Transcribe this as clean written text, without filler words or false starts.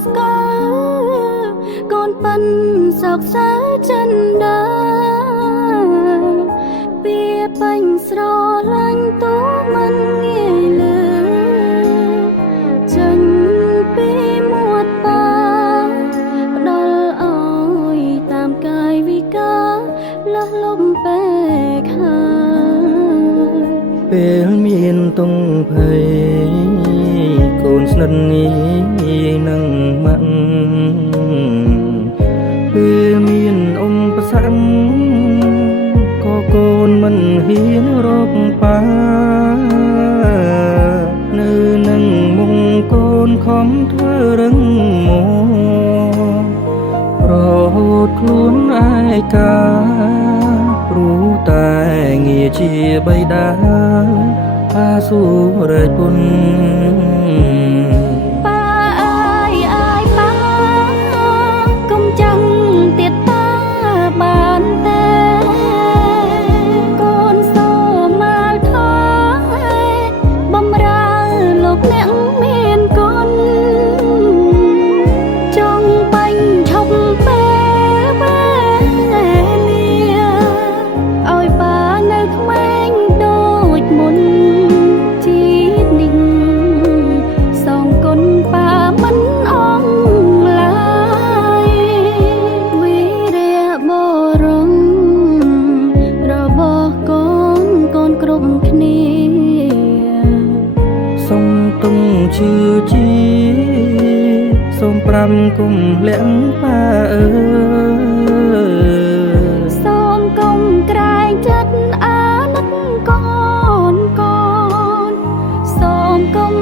ស្គាល់កូនប៉ិនសោកសៅចិនដាវាបាញ់ស្រឡាញ់តួមិនងាយលើចេញពីមាត់បាផ្ដល់អោយតាមកាយវិការលះលំពេកហើយពេលមានតុងភ័យកូនស្និទ្ធនេះនឹងម៉ាក់ពេលមានឧបសគ្គក៏កូនមិនហ៊ានរកប៉ានៅនឹងមុខកូនខំធ្វើរឹងមករហូតខ្លួនឯកាព្រោះតែងារជាបិតាអាសូរេពុនសូមទុំជឿជាសូម5គុំលាក់ប៉ាអើសូមកុំក្រែងចិត្តអាណិតកូនកូនសូមកុំ